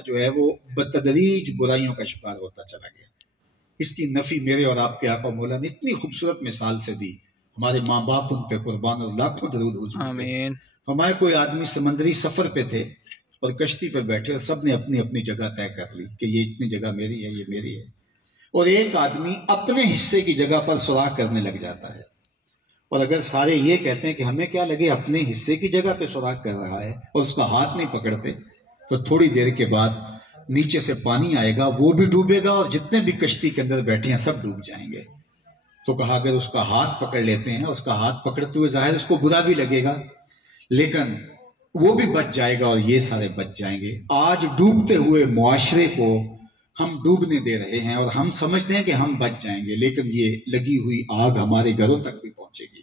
جو ہے وہ بتدریج برائیوں کا شکار ہوتا چلا گیا۔ اس کی نفی میرے اور آپ کے آقا مولا نے اتنی خوبصورت مثال سے دی، ہمارے ماں باپ ان پہ قربان اور لاکھوں درود حضور پہ۔ آمین۔ ہمارے کوئی آدمی سمندری سفر پہ تھے اور کشتی پہ بیٹھے اور سب نے اپنی اپنی جگہ طے کر لی کہ یہ اتنی جگہ میری ہے، یہ میری ہے، اور ایک آدمی اپنے حصے کی جگہ پر سوراخ کرنے لگ جاتا ہے۔ اور اگر سارے یہ کہتے ہیں کہ ہمیں کیا لگے، اپنے حصے کی جگہ پہ سوراخ کر رہا ہے، اور اس کا ہاتھ نہیں پکڑتے، تو تھوڑی دیر کے بعد نیچے سے پانی آئے گا، وہ بھی ڈوبے گا اور جتنے بھی کشتی کے اندر بیٹھے ہیں سب ڈوب جائیں گے۔ تو کہا اگر اس کا ہاتھ پکڑ لیتے ہیں، اس کا ہاتھ پکڑتے ہوئے ظاہر اس کو برا بھی لگے گا، لیکن وہ بھی بچ جائے گا اور یہ سارے بچ جائیں گے۔ آج ڈوبتے ہوئے معاشرے کو ہم ڈوبنے دے رہے ہیں اور ہم سمجھتے ہیں کہ ہم بچ جائیں گے، لیکن یہ لگی ہوئی آگ ہمارے گھروں تک بھی پہنچے گی،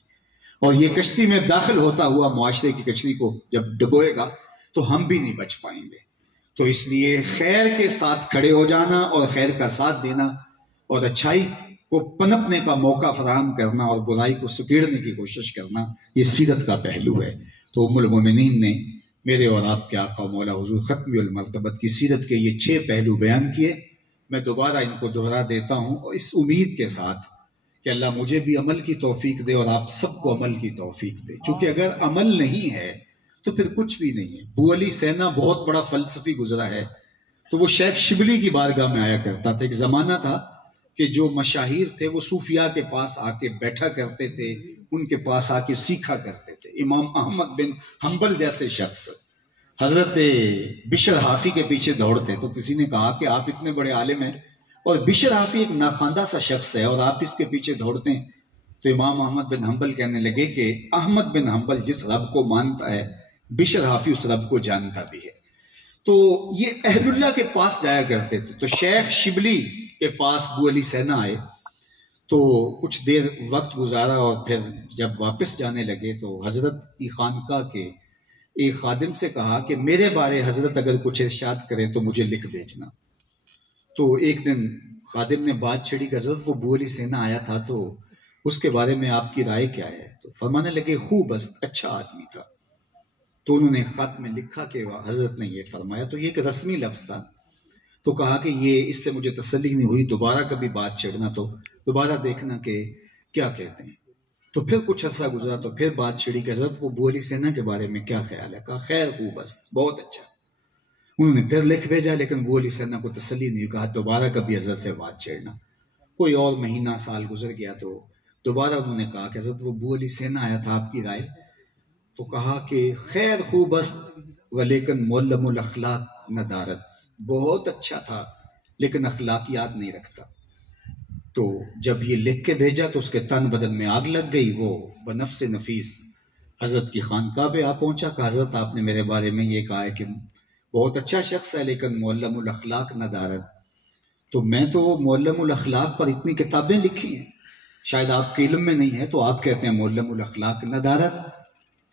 اور یہ کشتی میں داخل ہوتا ہوا معاشرے کی کشتی کو جب ڈبوئے گا تو ہم بھی نہیں بچ پائیں گے۔ تو اس لیے خیر کے ساتھ کھڑے ہو جانا اور خیر کا ساتھ دینا اور اچھائی کو پنپنے کا موقع فراہم کرنا اور برائی کو سکیڑنے کی کوشش کرنا، یہ سیرت کا پہلو ہے۔ تو ام المومنین نے میرے اور آپ کے آقا مولا حضور ختم المرتبت کی سیرت کے یہ 6 پہلو بیان کیے۔ میں دوبارہ ان کو دہرا دیتا ہوں، اور اس امید کے ساتھ کہ اللہ مجھے بھی عمل کی توفیق دے اور آپ سب کو عمل کی توفیق دے، چونکہ اگر عمل نہیں ہے تو پھر کچھ بھی نہیں ہے۔ ابو علی سینا بہت بڑا فلسفی گزرا ہے، تو وہ شیخ شبلی کی بارگاہ میں آیا کرتا تھا۔ ایک زمانہ تھا کہ جو مشاہیر تھے وہ صوفیاء کے پاس آ کے بیٹھا کرتے تھے، ان کے پاس آ کے سیکھا کرتے تھے۔ امام احمد بن حنبل جیسے شخص حضرت بشر حافی کے پیچھے دوڑتے، تو کسی نے کہا کہ آپ اتنے بڑے عالم ہیں اور بشر حافی ایک ناخواندہ سا شخص ہے اور آپ اس کے پیچھے دوڑتے ہیں۔ تو امام احمد بن حنبل کہنے لگے کہ احمد بن حنبل جس رب کو مانتا ہے، بشر حافی اس رب کو جانتا بھی ہے۔ تو یہ اہل اللہ کے پاس جایا کرتے تھے۔ تو شیخ شبلی کے پاس ابو علی سینا آئے، تو کچھ دیر وقت گزارا، اور پھر جب واپس جانے لگے تو حضرت کی خانقاہ کے ایک خادم سے کہا کہ میرے بارے حضرت اگر کچھ ارشاد کریں تو مجھے لکھ بھیجنا۔ تو ایک دن خادم نے بات چھڑی کہ حضرت وہ ابو علی سینا آیا تھا، تو اس کے بارے میں آپ کی رائے کیا ہے؟ تو فرمانے لگے خوب اچھا آدمی تھا۔ تو انہوں نے خط میں لکھا کہ حضرت نے یہ فرمایا، تو یہ ایک رسمی لفظ تھا۔ تو کہا کہ یہ اس سے مجھے تسلی نہیں ہوئی، دوبارہ کبھی بات چھیڑنا تو دوبارہ دیکھنا کہ کیا کہتے ہیں۔ تو پھر کچھ عرصہ گزرا تو پھر بات چھڑی کہ حضرت وہ ابو علی سینا کے بارے میں کیا خیال ہے؟ کہا خیر خوب بہت اچھا۔ انہوں نے پھر لکھ بھیجا، لیکن ابو علی سینا کو تسلی نہیں، کہا دوبارہ کبھی حضرت سے بات چھیڑنا۔ کوئی اور مہینہ سال گزر گیا تو دوبارہ انہوں نے کہا کہ حضرت وہ ابو علی سینا آیا تھا، آپ کی رائے؟ تو کہا کہ خیر خوب است ولیکن معلم الاخلاق ندارت، بہت اچھا تھا لیکن اخلاقیات نہیں رکھتا۔ تو جب یہ لکھ کے بھیجا تو اس کے تن بدن میں آگ لگ گئی، وہ بنفس نفیس حضرت کی خانقاہ پہ آ پہنچا کہ حضرت آپ نے میرے بارے میں یہ کہا ہے کہ بہت اچھا شخص ہے لیکن معلم الاخلاق ندارت۔ تو میں تو معلم الاخلاق پر اتنی کتابیں لکھی ہیں، شاید آپ کے علم میں نہیں ہے، تو آپ کہتے ہیں معلم الاخلاق ندارت۔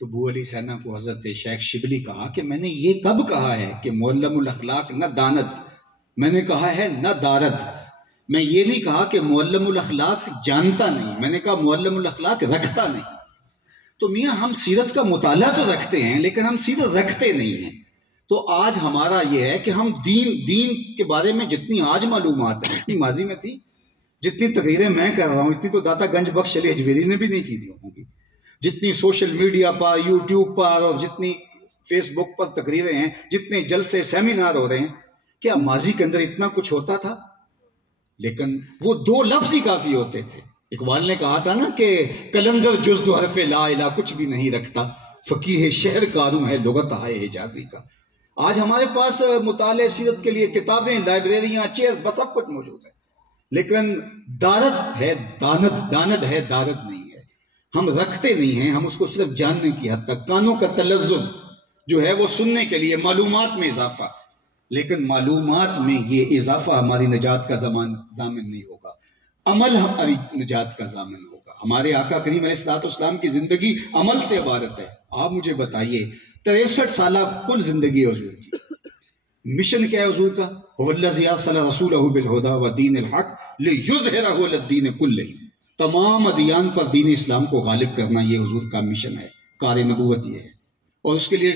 تو ابو علی سینا کو حضرت شیخ شبلی کہا کہ میں نے یہ کب کہا ہے کہ معلم الاخلاق نہ دانت؟ میں نے کہا ہے نہ دارت۔ میں یہ نہیں کہا کہ معلم الاخلاق جانتا نہیں، میں نے کہا معلم الاخلاق رکھتا نہیں۔ تو میاں ہم سیرت کا مطالعہ تو رکھتے ہیں لیکن ہم سیرت رکھتے نہیں ہیں۔ تو آج ہمارا یہ ہے کہ ہم دین کے بارے میں جتنی آج معلومات ہیں اتنی ماضی میں تھی، جتنی تقریریں میں کر رہا ہوں اتنی تو داتا گنج بخش علی اجویری نے بھی نہیں کی دی ہوں گی، جتنی سوشل میڈیا پر، یوٹیوب پر اور جتنی فیس بک پر تقریریں ہیں، جتنے جلسے سیمینار ہو رہے ہیں، کیا ماضی کے اندر اتنا کچھ ہوتا تھا؟ لیکن وہ 2 لفظ ہی کافی ہوتے تھے۔ اقبال نے کہا تھا نا کہ قلندر جز 2 حرف لا الہ کچھ بھی نہیں رکھتا، فقیہ شہر کاروں ہے لغت ہے حجازی کا۔ آج ہمارے پاس مطالعہ سیرت کے لیے کتابیں، لائبریریاں، چیز، بس سب کچھ موجود ہے، لیکن دارت ہے دانت ہے، دارت نہیں ہے۔ ہم رکھتے نہیں ہیں، ہم اس کو صرف جاننے کی حد تک، کانوں کا تلذذ جو ہے وہ سننے کے لیے، معلومات میں اضافہ، لیکن معلومات میں یہ اضافہ ہماری نجات کا ضامن نہیں ہوگا، عمل ہماری نجات کا ضامن ہوگا۔ ہمارے آقا کریم علیہ الصلوۃ والسلام کی زندگی عمل سے عبارت ہے۔ آپ مجھے بتائیے 63 سالہ کل زندگی حضور کی، مشن کیا ہے حضور کا؟ وَالَّذِي أَرْسَلَ رَسُولَهُ بِالْهُدَى وَدِينِ الْحَقِّ لِيُظْهِرَهُ عَلَى الدِّينِ كُلِّهِ، تمام ادیان پر دین اسلام کو غالب کرنا، یہ حضور کا مشن ہے، کار نبوت یہ ہے، اور اس کے لیے